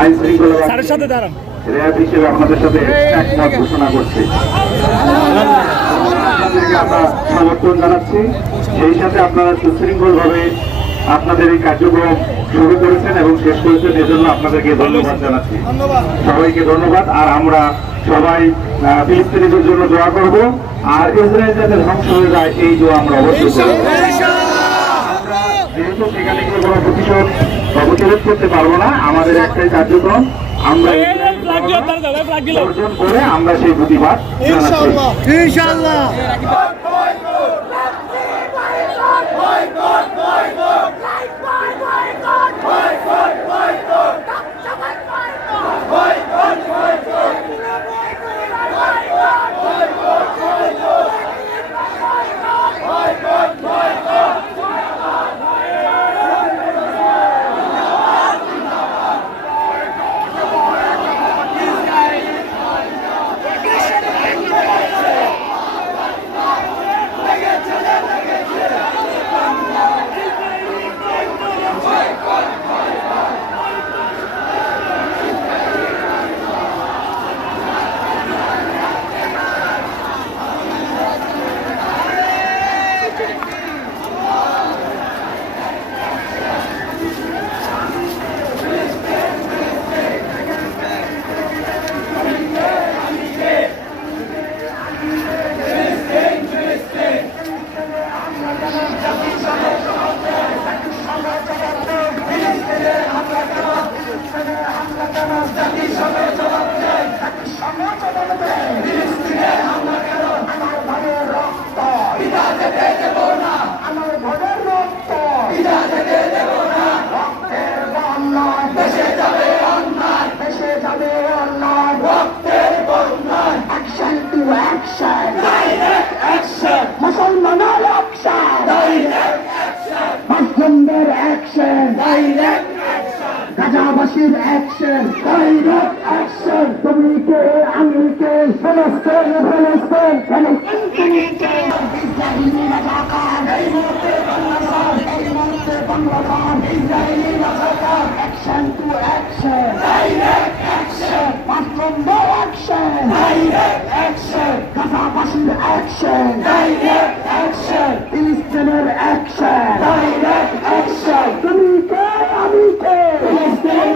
আইন শৃঙ্খলা র্যাব হিসেবে আপনাদের সাথে একমত ঘোষণা করছি। আপনাদেরকে আমরা সমর্থন জানাচ্ছি। সেই সাথে আপনারা সুশৃঙ্খলভাবে আপনাদের এই কার্যক্রম শুরু করেছেন এবং শেষ করেছেন, এজন্য আপনাদেরকে ধন্যবাদ জানাচ্ছি। সবাইকে ধন্যবাদ। আর আমরা সবাই ফিলিস্তিনিদের জন্য দোয়া করব, আর ইসরায়েল যাতে ধ্বংস হয়ে যায় এই দোয়া আমরা অবশ্যই করব। যেহেতু সেখানে গিয়ে কোনো প্রতিশোধ প্রতিরোধ করতে পারবো না, আমাদের একটাই কার্যক্রম, আমরা অর্জন করে আমরা সেই প্রতিবাদ ইনশাআল্লাহ। মুসলমানের অ্যাকশন, মুসলিমদের অ্যাকশন, গাজাবাসীর অ্যাকশন, ডাইরেক্ট অ্যাকশন। তুমি কে আমি কে, ফিলিস্তিন ফিলিস্তিন ফিলিস্তিন, ইসরায়েলি রাজাকার এই মুহূর্তে বাংলাদেশ, এই মুহূর্তে বাংলাদেশ, ইসরায়েলি রাজাকার। Action to action, direct action, মুসলিমদের অ্যাকশন, ডাইরেক্ট অ্যাকশন, গাজাবাসীর অ্যাকশন, ডাইরেক্ট অ্যাকশন, ফিলিস্তিনের অ্যাকশন, ডাইরেক্ট অ্যাকশন। তুমি কে আমি কে, ফিলিস্তিন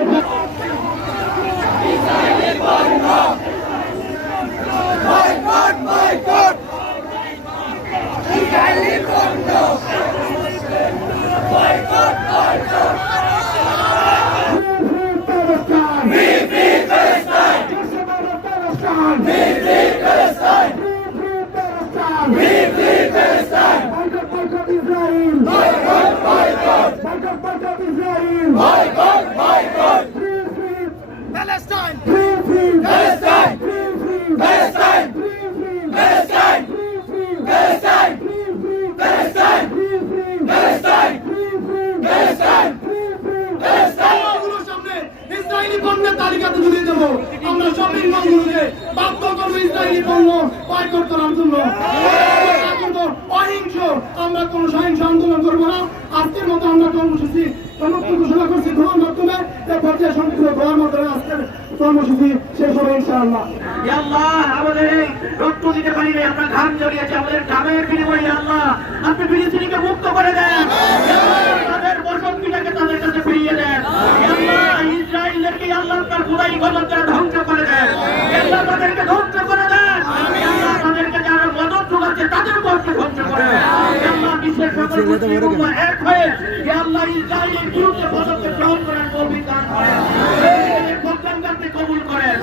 তালিকাতে জুড়ে দেবো। আমরা শপিং মলগুলোকে বাধ্য করবো ইসরায়েলি পণ্য বয়কট করার জন্য। অহিংস, আমরা কোনো সহিংস আন্দোলন করবো না। আজকের মতো আমরা কর্মসূচি সমাপ্ত ঘোষণা করছি ধোয়ার মাধ্যমে। পর্যায়ে সংক্ষিপ্ত ধোয়ার মাধ্যমে আজকের কর্মসূচি শেষ হবে ইনশাআল্লাহ। আমাদের রক্ত দিতে পারি নাই, আমরা ঘাম জড়িয়েছি, আমাদের ঘামের বিনিময়ে আল্লাহ আপনি ফিলিস্তিনিকে মুক্ত করে দেন, তাদের বসন্তীটাকে তাদের কাছে ফিরিয়ে দেন। ইসরায়েলদেরকে আল্লাহ তার খুদাই গজবকে ধ্বংস করে দেন, আল্লাহ তাদেরকে ধ্বংস করে দেন, আল্লাহ তাদেরকে যারা মদত যোগাচ্ছে তাদের পক্ষে ধ্বংস করে দেন। আল্লাহ বিশ্বের সকল মুসলিম উম্মাহ এক হয়ে আল্লাহ ইসরায়েলের বিরুদ্ধে পদক্ষেপ গ্রহণ করার তৌফিক দান করেন, এই প্রোগ্রামকে আপনি কবুল করেন।